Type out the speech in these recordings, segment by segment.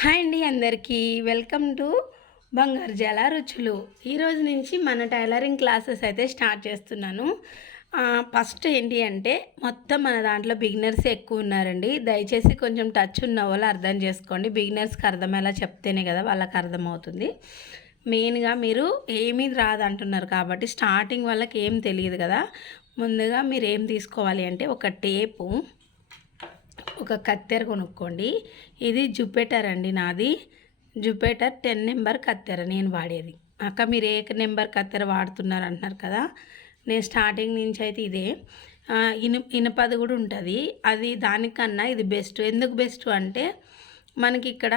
Hi అండి అందరికీ. Welcome to బంగారు జల రుచులు. ఈరోజు నుంచి మన టైలరింగ్ క్లాసెస్ అయితే స్టార్ట్ చేస్తున్నాను. ఫస్ట్ ఏంటి అంటే మొత్తం మన దాంట్లో బిగినర్స్ ఎక్కువ ఉన్నారండి. దయచేసి కొంచెం టచ్ ఉన్న వాళ్ళు అర్థం చేసుకోండి. బిగినర్స్కి అర్థమయ్యేలా చెప్తేనే కదా వాళ్ళకి అర్థమవుతుంది. మెయిన్గా మీరు ఏమీ రాదు అంటున్నారు కాబట్టి స్టార్టింగ్ వాళ్ళకి ఏం తెలియదు కదా. ముందుగా మీరు ఏం తీసుకోవాలి అంటే ఒక టేపు ఒక కత్తెర కొనుక్కోండి. ఇది జుపిటర్ అండి నాది. జుపిటర్ టెన్ నెంబర్ కత్తెర నేను వాడేది. అక్క మీరు ఏ నెంబర్ కత్తెర వాడుతున్నారు అంటున్నారు కదా? నేను స్టార్టింగ్ నుంచి అయితే ఇదే. ఇను ఇనపది కూడా ఉంటుంది. అది దానికన్నా ఇది బెస్ట్. ఎందుకు బెస్ట్ అంటే మనకి ఇక్కడ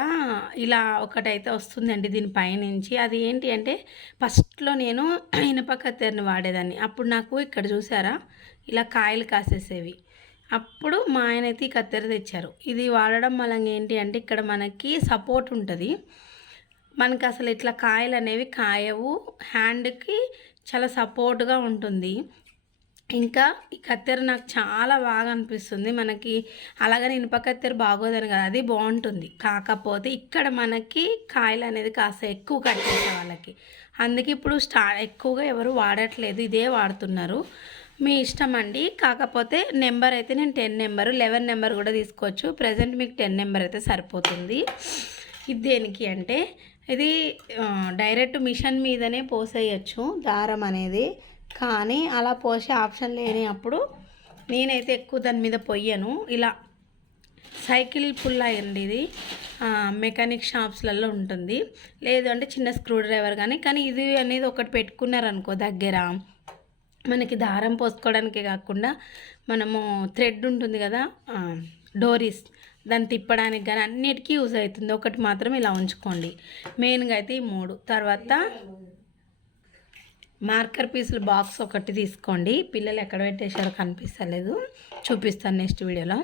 ఇలా ఒకటైతే వస్తుందండి దీని పైనుంచి. అది ఏంటి అంటే ఫస్ట్లో నేను ఇనుప కత్తెరని వాడేదాన్ని. అప్పుడు నాకు ఇక్కడ చూసారా? ఇలా కాయలు కాసేసేవి. అప్పుడు మా ఆయన అయితే ఈ కత్తెర తెచ్చారు. ఇది వాడడం వల్ల ఏంటి అంటే ఇక్కడ మనకి సపోర్ట్ ఉంటుంది. మనకి అసలు ఇట్లా కాయలు అనేవి కాయవు. హ్యాండ్కి చాలా సపోర్ట్గా ఉంటుంది. ఇంకా ఈ కత్తెర నాకు చాలా బాగా అనిపిస్తుంది. మనకి అలాగని ఇనుప కత్తెర బాగోదని కదా అది బాగుంటుంది. కాకపోతే ఇక్కడ మనకి కాయలు అనేది కాస్త ఎక్కువ కట్టేసే వాళ్ళకి. అందుకే ఇప్పుడు స్టా ఎక్కువగా ఎవరు వాడట్లేదు. ఇదే వాడుతున్నారు. మీ ఇష్టం అండి. కాకపోతే నెంబర్ అయితే నేను టెన్ నెంబర్ లెవెన్ నెంబర్ కూడా తీసుకోవచ్చు. ప్రజెంట్ మీకు టెన్ నెంబర్ అయితే సరిపోతుంది. ఇది దేనికి అంటే ఇది డైరెక్ట్ మిషన్ మీదనే పోసేయచ్చు దారం అనేది. కానీ అలా పోసే ఆప్షన్ లేని అప్పుడు నేనైతే ఎక్కువ దాని మీద పొయ్యను. ఇలా సైకిల్ పుల్ అయ్యండి ఇది. మెకానిక్ షాప్స్లలో ఉంటుంది. లేదు అంటే చిన్న స్క్రూ డ్రైవర్ కానీ కానీ ఇది అనేది ఒకటి పెట్టుకున్నారనుకో దగ్గర మనకి దారం పోసుకోవడానికే కాకుండా మనము థ్రెడ్ ఉంటుంది కదా డోరీస్ దాన్ని తిప్పడానికి కానీ అన్నిటికీ యూజ్ అవుతుంది. ఒకటి మాత్రం ఇలా ఉంచుకోండి. మెయిన్గా అయితే ఈ మూడు. తర్వాత మార్కర్ పీసులు బాక్స్ ఒకటి తీసుకోండి. పిల్లలు ఎక్కడ పెట్టేశారో కనిపిస్తలేదు. చూపిస్తాను నెక్స్ట్ వీడియోలో.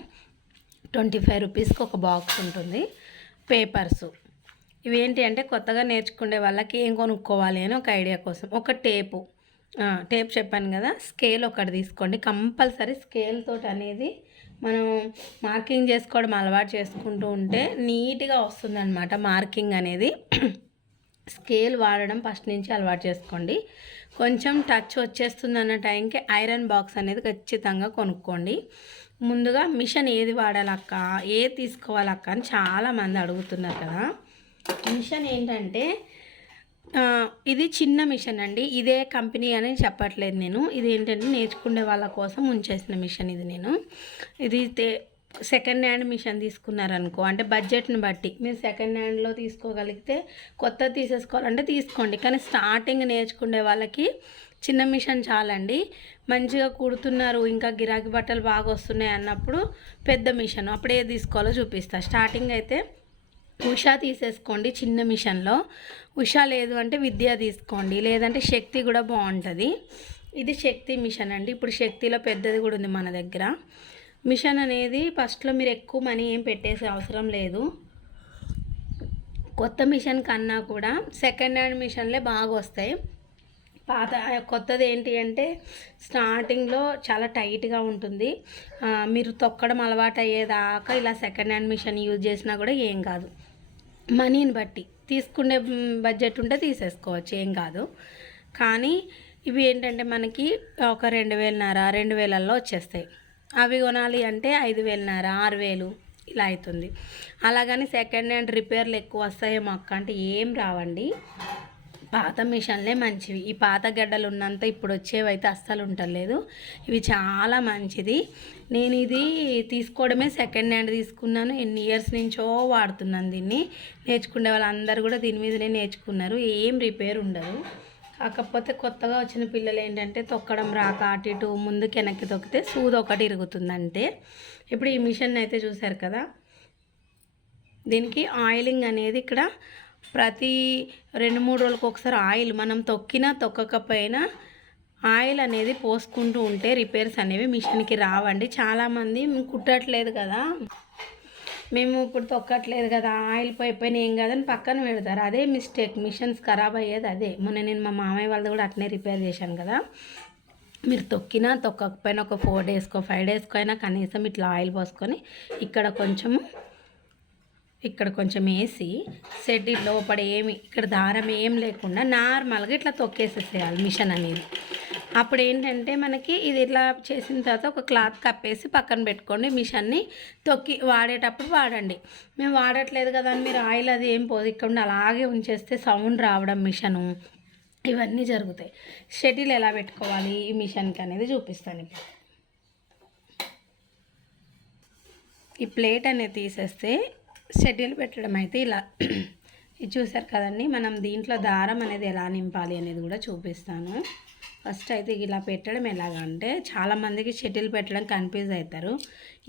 ట్వంటీ ఫైవ్ రూపీస్కి ఒక బాక్స్ ఉంటుంది. పేపర్స్. ఇవేంటి అంటే కొత్తగా నేర్చుకునే వాళ్ళకి ఏం కొనుక్కోవాలి అని ఒక ఐడియా కోసం. ఒక టేపు. టేప్ చెప్పాను కదా స్కేల్ ఒకటి తీసుకోండి. కంపల్సరీ స్కేల్ తోటి అనేది మనం మార్కింగ్ చేసుకోవడం అలవాటు చేసుకుంటూ ఉంటే నీట్గా వస్తుందన్నమాట మార్కింగ్ అనేది. స్కేల్ వాడడం ఫస్ట్ నుంచి అలవాటు చేసుకోండి. కొంచెం టచ్ వచ్చేస్తుంది అన్న టైంకి ఐరన్ బాక్స్ అనేది ఖచ్చితంగా కొనుక్కోండి. ముందుగా మిషన్ ఏది వాడాలక్క ఏది తీసుకోవాలక్క అని చాలామంది అడుగుతున్నారు కదా. మిషన్ ఏంటంటే ఇది చిన్న మిషన్ అండి. ఇదే కంపెనీ అని చెప్పట్లేదు నేను. ఇది ఏంటంటే నేర్చుకునే వాళ్ళ కోసం ఉంచేసిన మిషన్ ఇది నేను. ఇది సెకండ్ హ్యాండ్ మిషన్ తీసుకున్నారనుకో అంటే బడ్జెట్ని బట్టి. మీరు సెకండ్ హ్యాండ్లో తీసుకోగలిగితే కొత్త తీసేసుకోవాలంటే తీసుకోండి కానీ స్టార్టింగ్ నేర్చుకునే వాళ్ళకి చిన్న మిషన్ చాలండి. మంచిగా కుడుతున్నారు ఇంకా గిరాకీ బట్టలు బాగా వస్తున్నాయి అన్నప్పుడు పెద్ద మిషన్. అప్పుడు ఏది తీసుకోవాలో చూపిస్తా. స్టార్టింగ్ అయితే ఉషా తీసేసుకోండి చిన్న మిషన్లో. ఉషా లేదు అంటే విద్య తీసుకోండి లేదంటే శక్తి కూడా బాగుంటుంది. ఇది శక్తి మిషన్ అండి. ఇప్పుడు శక్తిలో పెద్దది కూడా ఉంది మన దగ్గర. మిషన్ అనేది ఫస్ట్లో మీరు ఎక్కువ మనీ ఏం పెట్టేసే అవసరం లేదు. కొత్త మిషన్ కన్నా కూడా సెకండ్ హ్యాండ్ మిషన్లే బాగా వస్తాయి. పాత కొత్తది ఏంటి అంటే స్టార్టింగ్లో చాలా టైట్గా ఉంటుంది. మీరు తొక్కడం అలవాటు అయ్యేదాకా ఇలా సెకండ్ హ్యాండ్ మిషన్ యూజ్ చేసినా కూడా ఏం కాదు. మనీని బట్టి. తీసుకునే బడ్జెట్ ఉంటే తీసేసుకోవచ్చు ఏం కాదు. కానీ ఇవి ఏంటంటే మనకి ఒక రెండు వేలన్నర రెండు వేలల్లో వచ్చేస్తాయి. అవి కొనాలి అంటే ఐదు వేలన్నర ఆరు వేలు ఇలా అవుతుంది. అలాగని సెకండ్ హ్యాండ్ రిపేర్లు ఎక్కువ వస్తాయేమో అక్క అంటే ఏం రావండి. పాత మిషన్లే మంచివి. ఈ పాత గడ్డలు ఉన్నంత ఇప్పుడు వచ్చేవి అయితే అస్సలు ఉండలేదు ఇవి చాలా మంచిది. నేను ఇది తీసుకోవడమే సెకండ్ హ్యాండ్ తీసుకున్నాను. ఎన్ని ఇయర్స్ నుంచో వాడుతున్నాను దీన్ని. నేర్చుకునే వాళ్ళందరూ కూడా దీని మీదనే నేర్చుకున్నారు. ఏం రిపేర్ ఉండదు. కాకపోతే కొత్తగా వచ్చిన పిల్లలు ఏంటంటే తొక్కడం రాక అటు ఇటు ముందుకు వెనక్కి తొక్కితే సూది ఒకటి ఇరుగుతుంది అంతే ఇప్పుడు ఈ మిషన్ అయితే చూశారు కదా? దీనికి ఆయిలింగ్ అనేది ఇక్కడ ప్రతి రెండు మూడు రోజులకు ఒకసారి ఆయిల్ మనం తొక్కినా తొక్కకపోయినా ఆయిల్ అనేది పోసుకుంటూ ఉంటే రిపేర్స్ అనేవి మిషన్కి రావండి. చాలామంది కుట్టట్లేదు కదా మేము ఇప్పుడు తొక్కట్లేదు కదా ఆయిల్ పోయిపోయినా ఏం కాదని పక్కన పెడతారు. అదే మిస్టేక్ మిషన్స్ ఖరాబ్ అయ్యేది అదే. మొన్న నేను మా మామయ్య వాళ్ళది కూడా అట్నే రిపేర్ చేశాను కదా. మీరు తొక్కినా తొక్కకపోయినా ఒక ఫోర్ డేస్కో ఫైవ్ డేస్కో అయినా కనీసం ఇట్లా ఆయిల్ పోసుకొని ఇక్కడ కొంచెము ఇక్కడ కొంచెం వేసి సెట్ లోపల ఏమి ఇక్కడ దారం ఏం లేకుండా నార్మల్గా ఇట్లా తొక్కేసేసేయాలి మిషన్ అనేది. అప్పుడు ఏంటంటే మనకి ఇది ఇట్లా చేసిన తర్వాత ఒక క్లాత్ కప్పేసి పక్కన పెట్టుకోండి మిషన్ని తొక్కి వాడేటప్పుడు వాడండి. మేము వాడట్లేదు కదా అని మీరు ఆయిల్ అది ఏం పోదు ఇక్కడ అలాగే ఉంచేస్తే సౌండ్ రావడం మిషను. ఇవన్నీ జరుగుతాయి. షటిల్ ఎలా పెట్టుకోవాలి ఈ మిషన్కి అనేది చూపిస్తాను ఇప్పుడు. ఈ ప్లేట్ అనేది తీసేస్తే షెడ్యూల్ పెట్టడం అయితే ఇలా. ఇది చూసారు కదండి మనం దీంట్లో దారం అనేది ఎలా నింపాలి అనేది కూడా చూపిస్తాను. ఫస్ట్ అయితే ఇలా పెట్టడం ఎలాగంటే చాలామందికి షటిల్ పెట్టడం కన్ఫ్యూజ్ అవుతారు.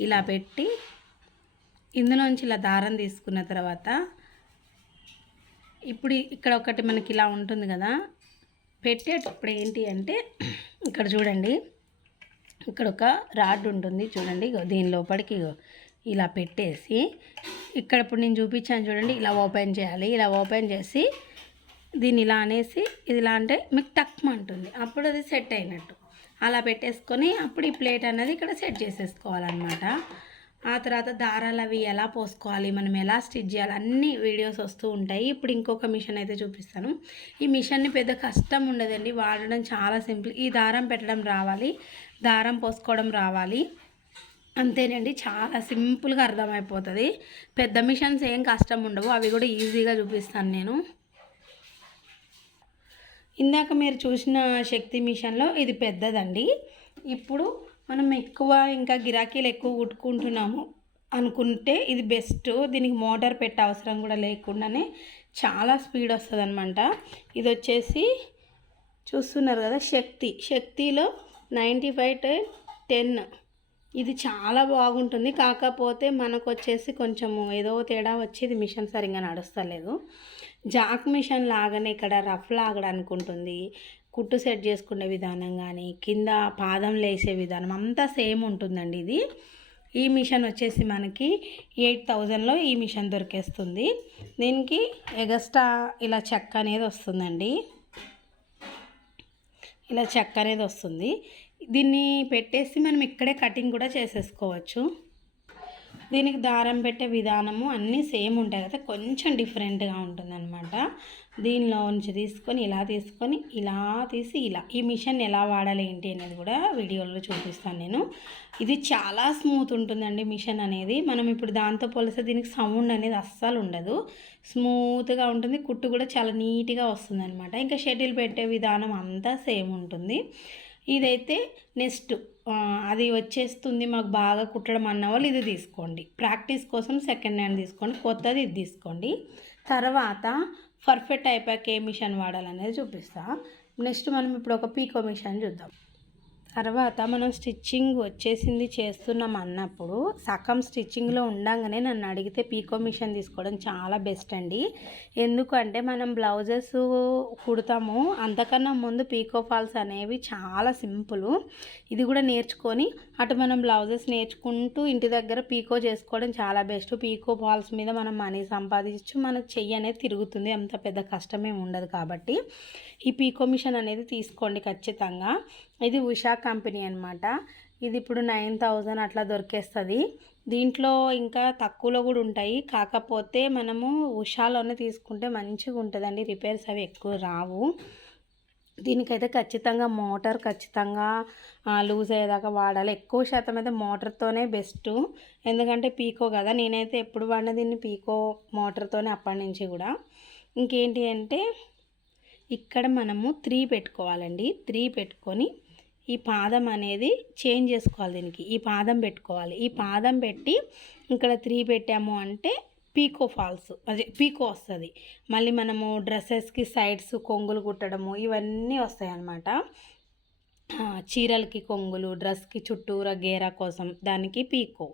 ఇలా పెట్టి ఇందులోంచి ఇలా దారం తీసుకున్న తర్వాత ఇప్పుడు ఇక్కడ ఒకటి మనకి ఇలా ఉంటుంది కదా పెట్టేటప్పుడు ఏంటి అంటే ఇక్కడ చూడండి. ఇక్కడ ఒక రాడ్ ఉంటుంది చూడండి దీని లోపలికి ఇలా పెట్టేసి ఇక్కడ ఇప్పుడు నేను చూపించాను చూడండి ఇలా ఓపెన్ చేయాలి ఇలా ఓపెన్ చేసి దీన్ని ఇలా అనేసి ఇది ఇలా అంటే మీకు టక్మంటుంది అప్పుడు అది సెట్ అయినట్టు. అలా పెట్టేసుకొని అప్పుడు ఈ ప్లేట్ అనేది ఇక్కడ సెట్ చేసేసుకోవాలన్నమాట. ఆ తర్వాత దారాలు అవి ఎలా పోసుకోవాలి మనం ఎలా స్టిచ్ చేయాలి అన్ని వీడియోస్ వస్తూ ఉంటాయి. ఇప్పుడు ఇంకొక మిషన్ అయితే చూపిస్తాను. ఈ మిషన్ని పెద్ద కష్టం ఉండదండి వాడడం చాలా సింపుల్. ఈ దారం పెట్టడం రావాలి దారం పోసుకోవడం రావాలి. అంతేనండి. చాలా సింపుల్గా అర్థమైపోతుంది. పెద్ద మిషన్స్ ఏం కష్టం ఉండవు. అవి కూడా ఈజీగా చూపిస్తాను నేను. ఇందాక మీరు చూసిన శక్తి మిషన్లో ఇది పెద్దదండి. ఇప్పుడు మనం ఎక్కువ ఇంకా గిరాకీలు ఎక్కువ కుట్టుకుంటున్నాము అనుకుంటే ఇది బెస్ట్. దీనికి మోటార్ పెట్టే అవసరం కూడా లేకుండానే చాలా స్పీడ్ వస్తుంది అనమాట ఇది వచ్చేసి చూస్తున్నారు కదా శక్తి. శక్తిలో నైంటీ ఫైవ్ టెన్ ఇది చాలా బాగుంటుంది. కాకపోతే మనకు వచ్చేసి కొంచెము ఏదో తేడా వచ్చి ఇది మిషన్ సరిగ్గా నడుస్తలేదు. జాక్ మిషన్ లాగానే ఇక్కడ రఫ్ లాగడానికి ఉంటుంది కుట్టు సెట్ చేసుకునే విధానం కానీ కింద పాదం లేసే విధానం అంతా సేమ్ ఉంటుందండి ఇది. ఈ మిషన్ వచ్చేసి మనకి ఎయిట్ థౌజండ్లో ఈ మిషన్ దొరికేస్తుంది. దీనికి ఎగస్ట్రా ఇలా చెక్క అనేది వస్తుందండి. ఇలా చెక్క అనేది వస్తుంది. దీన్ని పెట్టేసి మనం ఇక్కడే కటింగ్ కూడా చేసేసుకోవచ్చు. దీనికి దారం పెట్టే విధానము అన్నీ సేమ్ ఉంటాయి కదా కొంచెం డిఫరెంట్గా ఉంటుందన్నమాట. దీనిలో నుంచి తీసుకొని ఇలా తీసుకొని ఇలా తీసి ఇలా. ఈ మిషన్ ఎలా వాడాలి ఏంటి అనేది కూడా వీడియోలో చూపిస్తాను నేను. ఇది చాలా స్మూత్ ఉంటుందండి మిషన్ అనేది. మనం ఇప్పుడు దాంతో పోలిస్తే దీనికి సౌండ్ అనేది అస్సలు ఉండదు. స్మూత్గా ఉంటుంది కుట్టు కూడా చాలా నీట్గా వస్తుంది ఇంకా షటిల్ పెట్టే విధానం అంతా సేమ్ ఉంటుంది. ఇదైతే నెక్స్ట్ అది వచ్చేస్తుంది మాకు బాగా కుట్టడం అన్న వాళ్ళు ఇది తీసుకోండి. ప్రాక్టీస్ కోసం సెకండ్ హ్యాండ్ తీసుకోండి కొత్తది ఇది తీసుకోండి. తర్వాత పర్ఫెక్ట్ అయిపోయాక ఏ మిషన్ వాడాలనేది చూపిస్తా. నెక్స్ట్ మనం ఇప్పుడు ఒక పీకో మిషన్ చూద్దాం. తర్వాత మనం స్టిచ్చింగ్ వచ్చేసింది చేస్తున్నాం అన్నప్పుడు సగం స్టిచ్చింగ్లో ఉండంగానే నన్ను అడిగితే పీకో మిషన్ తీసుకోవడం చాలా బెస్ట్ అండి. ఎందుకంటే మనం బ్లౌజెస్ కుడతాము అంతకన్నా ముందు పీకో ఫాల్స్ అనేవి చాలా సింపుల్. ఇది కూడా నేర్చుకొని అటు మనం బ్లౌజెస్ నేర్చుకుంటూ ఇంటి దగ్గర పీకో చేసుకోవడం చాలా బెస్ట్. పీకో ఫాల్స్ మీద మనం మనీ సంపాదించు మన చెయ్యి అనేది తిరుగుతుంది అంత పెద్ద కష్టమే ఉండదు కాబట్టి. ఈ పీకో మిషన్ అనేది తీసుకోండి ఖచ్చితంగా. ఇది ఉషా కంపెనీ అనమాట ఇది ఇప్పుడు నైన్ థౌజండ్ అట్లా దొరికేస్తుంది. దీంట్లో ఇంకా తక్కువలో కూడా ఉంటాయి. కాకపోతే మనము ఉషాలోనే తీసుకుంటే మంచిగా ఉంటుందండి. రిపేర్స్ అవి ఎక్కువ రావు. దీనికైతే ఖచ్చితంగా మోటార్ ఖచ్చితంగా లూజ్ అయ్యేదాకా వాడాలి. ఎక్కువ శాతం అయితే మోటార్తోనే బెస్ట్. ఎందుకంటే పీకో కదా. నేనైతే ఎప్పుడు వాడిన దీన్ని పీకో మోటార్తోనే అప్పటి నుంచి కూడా. ఇంకేంటి అంటే ఇక్కడ మనము త్రీ పెట్టుకోవాలండి. త్రీ పెట్టుకొని ఈ పాదం అనేది చేంజ్ చేసుకోవాలి దీనికి. ఈ పాదం పెట్టుకోవాలి. ఈ పాదం పెట్టి ఇక్కడ త్రీ పెట్టాము అంటే పీకో ఫాల్స్. అదే పీకో వస్తుంది. మళ్ళీ మనము డ్రెస్సెస్కి సైడ్స్ కొంగులు కుట్టడము ఇవన్నీ వస్తాయి అన్నమాట చీరలకి కొంగులు డ్రెస్కి చుట్టూరా గేరా కోసం దానికి పీకో.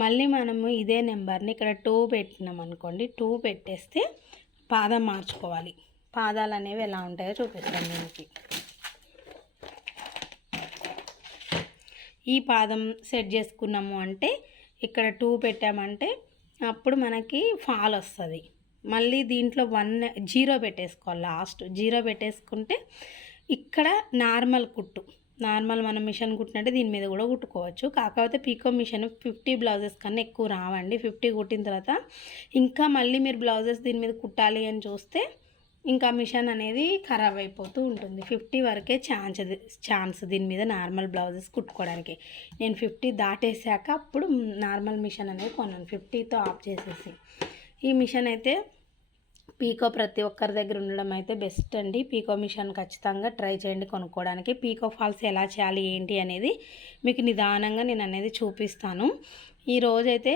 మళ్ళీ మనము ఇదే నెంబర్ని ఇక్కడ టూ పెట్టినాం అనుకోండి. టూ పెట్టేస్తే పాదం మార్చుకోవాలి. పాదాలు అనేవి ఎలా ఉంటాయో చూపిస్తాను దీనికి. ఈ పాదం సెట్ చేసుకున్నాము అంటే ఇక్కడ టూ పెట్టామంటే అప్పుడు మనకి ఫాల్ వస్తుంది. మళ్ళీ దీంట్లో వన్ జీరో పెట్టేసుకోవాలి లాస్ట్. జీరో పెట్టేసుకుంటే ఇక్కడ నార్మల్ కుట్టు. నార్మల్ మనం మిషన్ కుట్టినట్టే దీని మీద కూడా కుట్టుకోవచ్చు. కాకపోతే పీకో మిషన్ ఫిఫ్టీ బ్లౌజెస్ కన్నా ఎక్కువ రావండి. ఫిఫ్టీ కుట్టిన తర్వాత ఇంకా మళ్ళీ మీరు బ్లౌజెస్ దీని మీద కుట్టాలి అని చూస్తే ఇంకా మిషన్ అనేది ఖరాబ్ అయిపోతూ ఉంటుంది. ఫిఫ్టీ వరకే ఛాన్స్ ఛాన్స్ దీని మీద నార్మల్ బ్లౌజెస్ కుట్టుకోవడానికి. నేను ఫిఫ్టీ దాటేసాక అప్పుడు నార్మల్ మిషన్ అనేది కొన్నాను. ఫిఫ్టీతో ఆఫ్ చేసేసి. ఈ మిషన్ అయితే పీకో ప్రతి ఒక్కరి దగ్గర ఉండడం అయితే బెస్ట్ అండి. పీకో మిషన్ ఖచ్చితంగా ట్రై చేయండి కొనుక్కోవడానికి. పీకో ఫాల్స్ ఎలా చేయాలి ఏంటి అనేది మీకు నిదానంగా నేను అనేది చూపిస్తాను. ఈ రోజైతే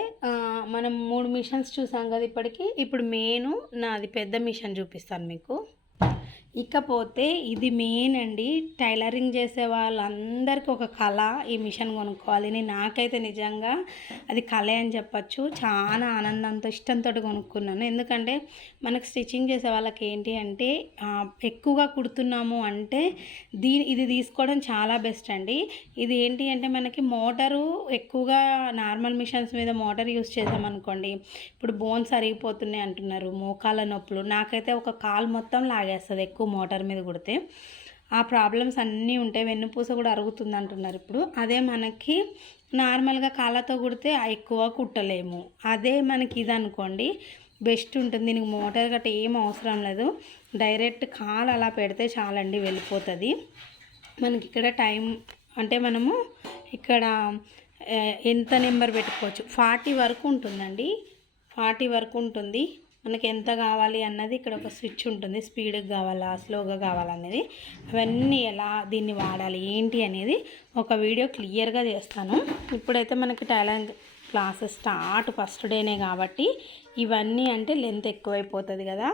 మనం మూడు మిషన్స్ చూసాం కదా ఇప్పటికి. ఇప్పుడు మెయిన్ నాది పెద్ద మిషన్ చూపిస్తాను మీకు. ఇకపోతే ఇది మెయిన్ అండి. టైలరింగ్ చేసే వాళ్ళందరికీ ఒక కళ ఈ మిషన్ కొనుక్కోవాలి. నేను నాకైతే నిజంగా అది కళ అని చెప్పచ్చు. చాలా ఆనందంతో ఇష్టంతో కొనుక్కున్నాను. ఎందుకంటే మనకు స్టిచ్చింగ్ చేసే వాళ్ళకి ఏంటి అంటే ఎక్కువగా కుడుతున్నాము అంటే దీ ఇది తీసుకోవడం చాలా బెస్ట్ అండి. ఇది ఏంటి అంటే మనకి మోటారు ఎక్కువగా నార్మల్ మిషన్స్ మీద మోటార్ యూస్ చేసామనుకోండి ఇప్పుడు బోన్స్ అరిగిపోతున్నాయి అంటున్నారు మోకాల నొప్పులు. నాకైతే ఒక కాలు మొత్తం లాగేస్తుంది ఎక్కువ మోటార్ మీద కుడితే ఆ ప్రాబ్లమ్స్ అన్నీ ఉంటాయి. వెన్నుపూస కూడా అరుగుతుంది అంటున్నారు ఇప్పుడు. అదే మనకి నార్మల్గా కాళ్ళతో కుడితే ఎక్కువ కుట్టలేము. అదే మనకి ఇది అనుకోండి బెస్ట్ ఉంటుంది. దీనికి మోటార్ గట్ట ఏం అవసరం లేదు. డైరెక్ట్ కాలు అలా పెడితే చాలండి వెళ్ళిపోతుంది. మనకి ఇక్కడ టైం అంటే మనము ఇక్కడ ఎంత నెంబర్ పెట్టుకోవచ్చు? ఫార్టీ వరకు ఉంటుందండి. ఫార్టీ వరకు ఉంటుంది. మనకి ఎంత కావాలి అన్నది ఇక్కడ ఒక స్విచ్ ఉంటుంది. స్పీడ్గా కావాలా స్లోగా కావాలనేది అవన్నీ ఎలా దీన్ని వాడాలి ఏంటి అనేది ఒక వీడియో క్లియర్గా చేస్తాను. ఇప్పుడైతే మనకి టైలరింగ్ క్లాసెస్ స్టార్ట్ ఫస్ట్ డేనే కాబట్టి ఇవన్నీ అంటే లెంత్ ఎక్కువైపోతుంది కదా.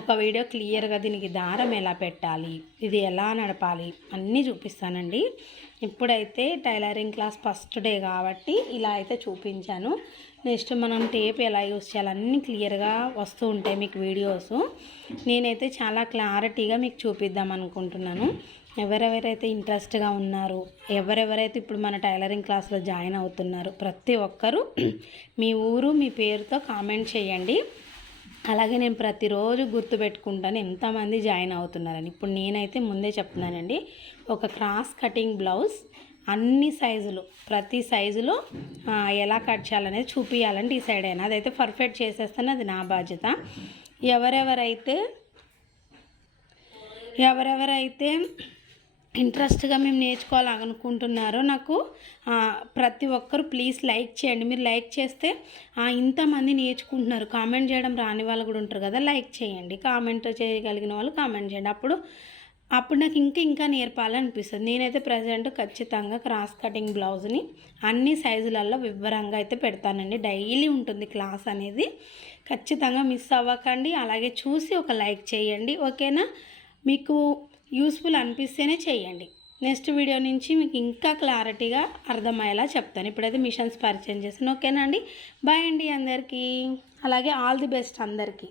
ఒక వీడియో క్లియర్గా దీనికి దారం ఎలా పెట్టాలి ఇది ఎలా నడపాలి అన్నీ చూపిస్తానండి. ఇప్పుడైతే టైలరింగ్ క్లాస్ ఫస్ట్ డే కాబట్టి ఇలా అయితే చూపించాను. నెక్స్ట్ మనం టేప్ ఎలా యూస్ చేయాలి? అన్నీ క్లియర్గా వస్తూ ఉంటాయి మీకు వీడియోస్. నేనైతే చాలా క్లారిటీగా మీకు చూపిద్దాం అనుకుంటున్నాను. ఎవరెవరైతే ఇంట్రెస్ట్గా ఉన్నారు ఎవరెవరైతే ఇప్పుడు మన టైలరింగ్ క్లాస్లో జాయిన్ అవుతున్నారు ప్రతి ఒక్కరూ మీ ఊరు మీ పేరుతో కామెంట్ చేయండి. అలాగే నేను ప్రతిరోజు గుర్తుపెట్టుకుంటాను ఎంతమంది జాయిన్ అవుతున్నారని. ఇప్పుడు నేనైతే ముందే చెప్తున్నానండి. ఒక క్రాస్ కటింగ్ బ్లౌజ్ అన్ని సైజులు ప్రతి సైజులో ఎలా కట్ చేయాలనేది చూపించాలని డిసైడ్ అయినా. అదైతే పర్ఫెక్ట్ చేసేస్తాను అది నా బాధ్యత. ఎవరెవరైతే ఎవరెవరైతే ఇంట్రెస్ట్గా మేము నేర్చుకోవాలనుకుంటున్నారో నాకు ప్రతి ఒక్కరు ప్లీజ్ లైక్ చేయండి. మీరు లైక్ చేస్తే ఇంతమంది నేర్చుకుంటున్నారు. కామెంట్ చేయడం రాని వాళ్ళు కూడా ఉంటారు కదా లైక్ చేయండి. కామెంట్ చేయగలిగిన వాళ్ళు కామెంట్ చేయండి. అప్పుడు అప్పుడు నాకు ఇంకా ఇంకా నేర్పాలనిపిస్తుంది. నేనైతే ప్రజెంట్ ఖచ్చితంగా క్రాస్ కటింగ్ బ్లౌజ్ని అన్ని సైజులలో వివరంగా అయితే పెడతానండి. డైలీ ఉంటుంది క్లాస్ అనేది. ఖచ్చితంగా మిస్ అవ్వకండి. అలాగే చూసి ఒక లైక్ చేయండి. ఓకేనా? మీకు యూస్ఫుల్ అనిపిస్తేనే చేయండి. నెక్స్ట్ వీడియో నుంచి మీకు ఇంకా క్లారిటీగా అర్థమయ్యేలా చెప్తాను. ఇప్పుడైతే మిషన్స్ పరిచయం చేస్తాను ఓకేనా అండి? బాయ్ అండి అందరికీ. అలాగే ఆల్ ది బెస్ట్ అందరికీ.